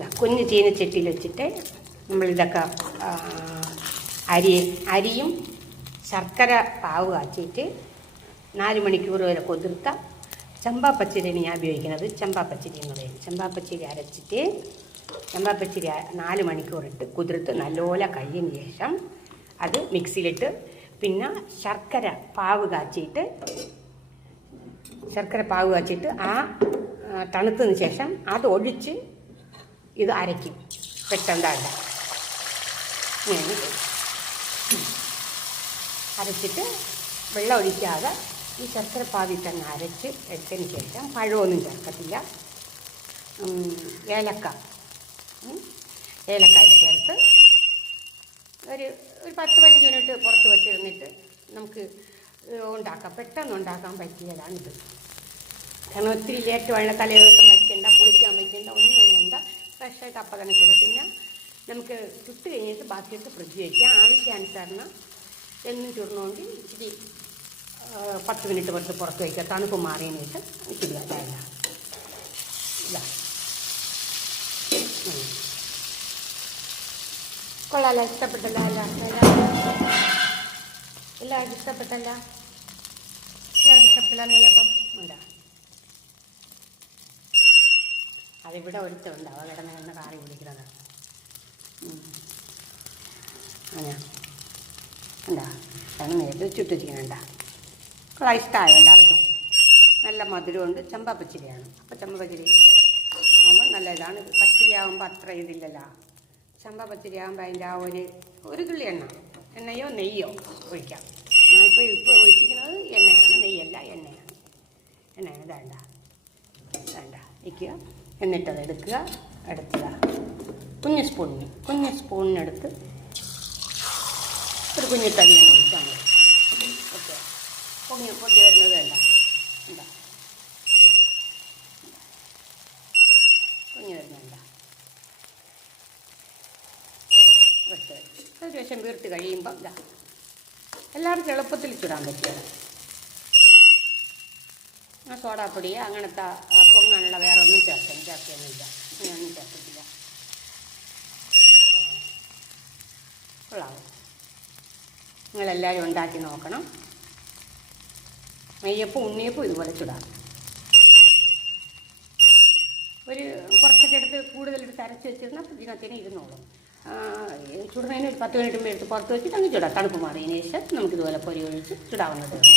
അല്ല കുഞ്ഞ് ചീനച്ചട്ടിയിൽ വെച്ചിട്ട് നമ്മളിതൊക്കെ അരിയും ശർക്കര പാവ് കാച്ചിട്ട് 4 മണിക്കൂർ വരെ കുതിർത്ത ചമ്പാപ്പച്ചരിയാണ് ഞാൻ ഉപയോഗിക്കുന്നത്. ചമ്പാപ്പച്ചരി എന്ന് പറയും. ചമ്പാപ്പച്ചരി അരച്ചിട്ട് ചമ്പാപ്പച്ചരി 4 മണിക്കൂറിട്ട് കുതിർത്ത് നല്ലപോലെ കഴിയുന്ന ശേഷം അത് മിക്സിയിലിട്ട് പിന്നെ ശർക്കര പാവ് കാച്ചിട്ട് ആ തണുത്തതിന് ശേഷം അത് ഒഴിച്ച് ഇത് അരയ്ക്കും. പെട്ടെന്നാണ്ട ഇങ്ങനെ അരച്ചിട്ട് വെള്ളം ഒഴിക്കാതെ ഈ ശർക്കര പാവിൽ തന്നെ അരച്ച് എടുത്തതിന് ശേഷം പഴമൊന്നും ചേർക്കത്തില്ല. ഏലക്കായ ചേർത്ത് ഒരു 10-15 മിനിറ്റ് പുറത്ത് വെച്ചിരുന്നിട്ട് നമുക്ക് ഉണ്ടാക്കാം. പെട്ടെന്ന് ഉണ്ടാക്കാൻ പറ്റിയതാണിത്. കാരണം ഒത്തിരി ലേറ്റ് വേണ്ട, തലേ ദിവസം വയ്ക്കേണ്ട, പുളിക്കാൻ വയ്ക്കേണ്ട, ഒന്നും വേണ്ട. ഫ്രഷായിട്ട് അപ്പം തന്നെ ചുടും. പിന്നെ നമുക്ക് ചുട്ട് കഴിഞ്ഞിട്ട് ബാക്കിയെടുത്ത് ഫ്രിഡ്ജ് വയ്ക്കാം. ആവശ്യാനുസരണം എന്നും ചുടണമെങ്കിൽ ഇച്ചിരി 10 മിനിറ്റ് പുറത്ത് വയ്ക്കുക. തണുപ്പ് മാറിയതിന് ശേഷം ഇച്ചിരി വേണ്ട. ഇതാ കൊള്ളാമല്ലോ. ഇഷ്ടപ്പെട്ടല്ല? എല്ലാവർക്കും ഇഷ്ടപ്പെട്ടല്ല? എല്ലാവർക്കും ഇഷ്ടപ്പെട്ടില്ല നെയ്യപ്പം? ഉണ്ടാ അതിവിടെ ഒരുത്തുണ്ടാവും. കിടന്ന് കാറി പിടിക്കുന്നത് അങ്ങനെ ഉണ്ടാ നെയ്യ് ചുട്ടിരിക്കുന്നുണ്ടാ. കൊള്ളാം. ഇഷ്ടമായോ എല്ലാവർക്കും? നല്ല മധുരമുണ്ട്. ചമ്പാപ്പച്ചരിയാണ്. അപ്പോൾ ചമ്പാപ്പച്ചരി ആകുമ്പോൾ നല്ല ഇതാണ്. പച്ചരി ആകുമ്പോൾ അത്ര ഇതില്ലല്ലോ. ചമ്പാപ്പച്ചരി ആകുമ്പോൾ അതിൻ്റെ ആ ഒരു തുള്ളി എണ്ണയോ നെയ്യോ ഒഴിക്കാം. ഞാനിപ്പോൾ ഒഴിച്ചിരിക്കുന്നത് എണ്ണയാണ്, നെയ്യല്ല, എണ്ണയാണ്. വേണ്ട വയ്ക്കുക. എന്നിട്ടത് എടുക്കുക. കുഞ്ഞ് സ്പൂണിനെടുത്ത് ഒരു കുഞ്ഞു തവിയും ഒഴിച്ചാൽ മതി. ഓക്കെ. പൊട്ടി വരുന്നത് വേണ്ട. എന്താ പൊങ്ങി വരുന്നുണ്ട. ഒരു വശം വീർത്ത് കഴിയുമ്പം ഇതാ എല്ലാവർക്കും എളുപ്പത്തിൽ ചുടാൻ പറ്റിയത്. സോഡാപ്പൊടി അങ്ങനത്തെ പൊങ്ങാനുള്ള വേറെ ഒന്നും ചേർക്കുന്നില്ല. അങ്ങനെയൊന്നും ചേർത്തിട്ടില്ല. കൊള്ളാവും. നിങ്ങളെല്ലാവരും ഉണ്ടാക്കി നോക്കണം. നെയ്യപ്പം ഉണ്ണിയപ്പം ഇതുപോലെ ചുടാം. കുറച്ചൊക്കെ എടുത്ത് കൂടുതലെടുത്ത് അരച്ച് വെച്ചിരുന്നാൽ ഇതിനകത്തേനെ ഇരുന്നോളും. ചുടുന്നതിന് ഒരു 10 മിനിറ്റ് എടുത്ത് പുറത്ത് വെച്ചിട്ട് അങ്ങ് ചുടാം. തണുപ്പ് മാറിയതിന് ശേഷം നമുക്കിതുപോലെ പൊരി ഒഴിച്ച് ചുടാവുന്നതാണ്.